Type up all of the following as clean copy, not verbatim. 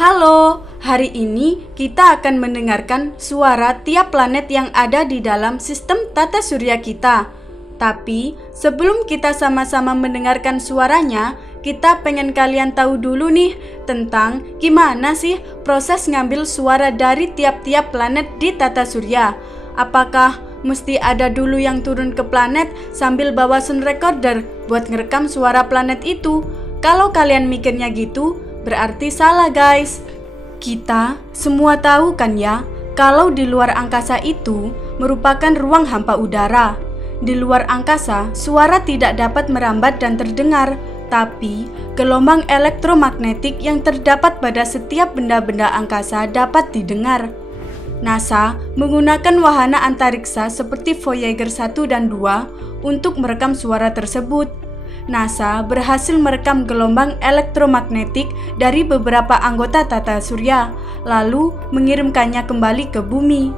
Halo, hari ini kita akan mendengarkan suara tiap planet yang ada di dalam sistem tata surya kita. Tapi sebelum kita sama-sama mendengarkan suaranya, kita pengen kalian tahu dulu nih tentang gimana sih proses ngambil suara dari tiap-tiap planet di tata surya. Apakah mesti ada dulu yang turun ke planet sambil bawa sound recorder buat ngerekam suara planet itu? Kalau kalian mikirnya gitu, berarti salah guys. Kita semua tahu kan ya, kalau di luar angkasa itu merupakan ruang hampa udara. Di luar angkasa, suara tidak dapat merambat dan terdengar, tapi gelombang elektromagnetik yang terdapat pada setiap benda-benda angkasa dapat didengar. NASA menggunakan wahana antariksa seperti Voyager 1 dan 2 untuk merekam suara tersebut. NASA berhasil merekam gelombang elektromagnetik dari beberapa anggota tata surya, lalu mengirimkannya kembali ke bumi.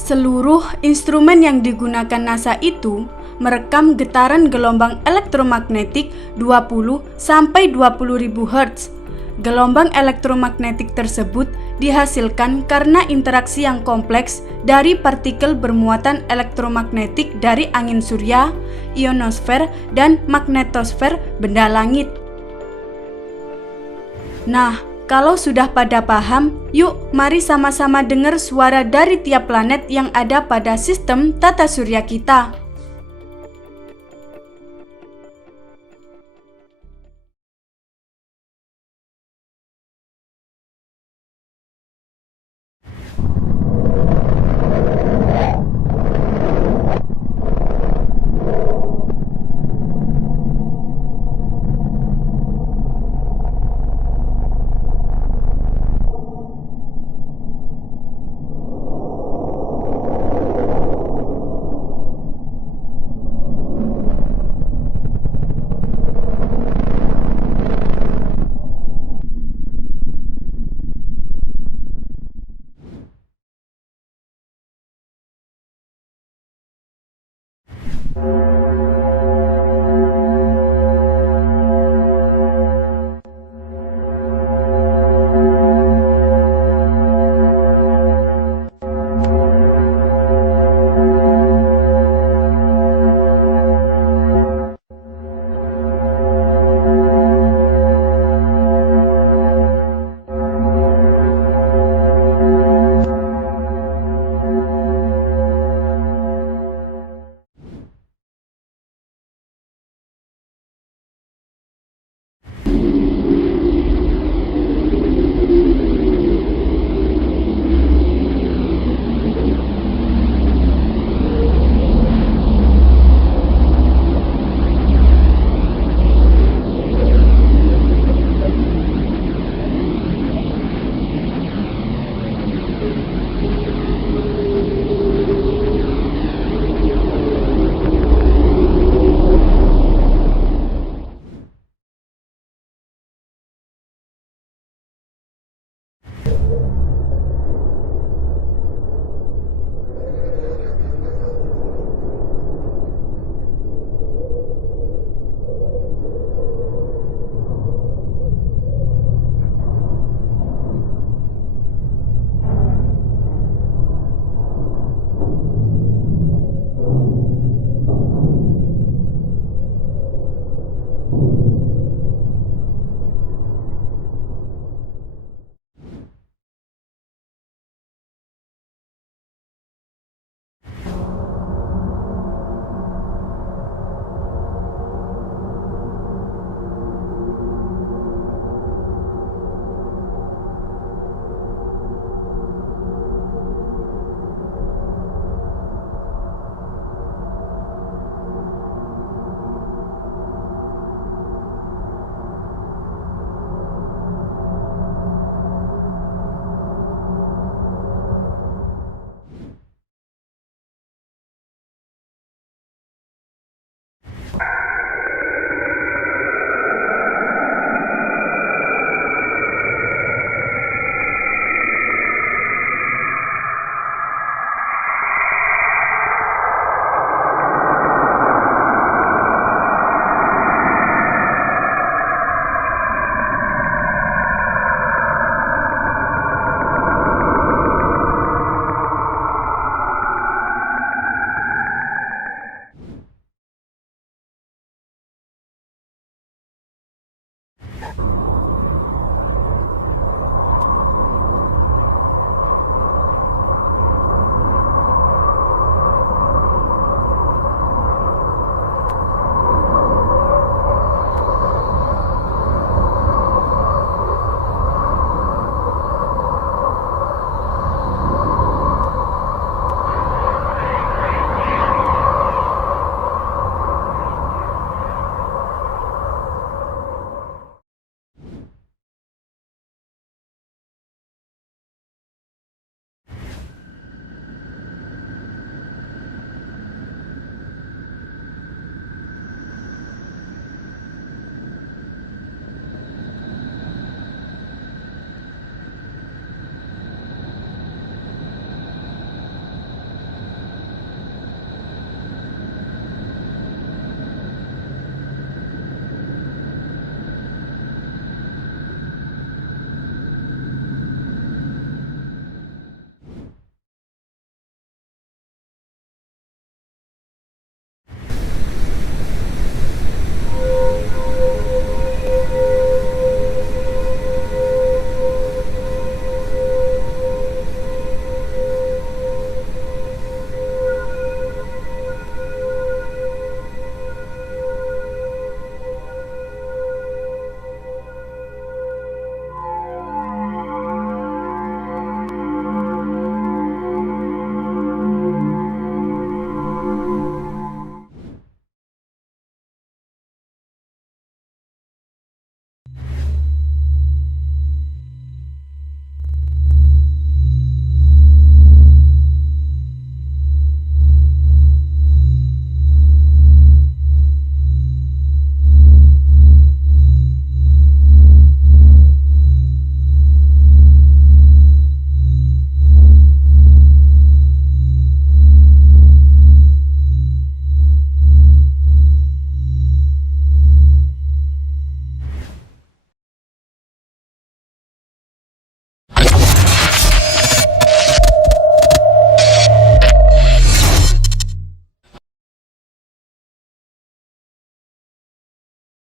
Seluruh instrumen yang digunakan NASA itu merekam getaran gelombang elektromagnetik 20-20.000 Hz. Gelombang elektromagnetik tersebut dihasilkan karena interaksi yang kompleks dari partikel bermuatan elektromagnetik dari angin surya, ionosfer, dan magnetosfer benda langit. Nah, kalau sudah pada paham, yuk mari sama-sama dengar suara dari tiap planet yang ada pada sistem tata surya kita.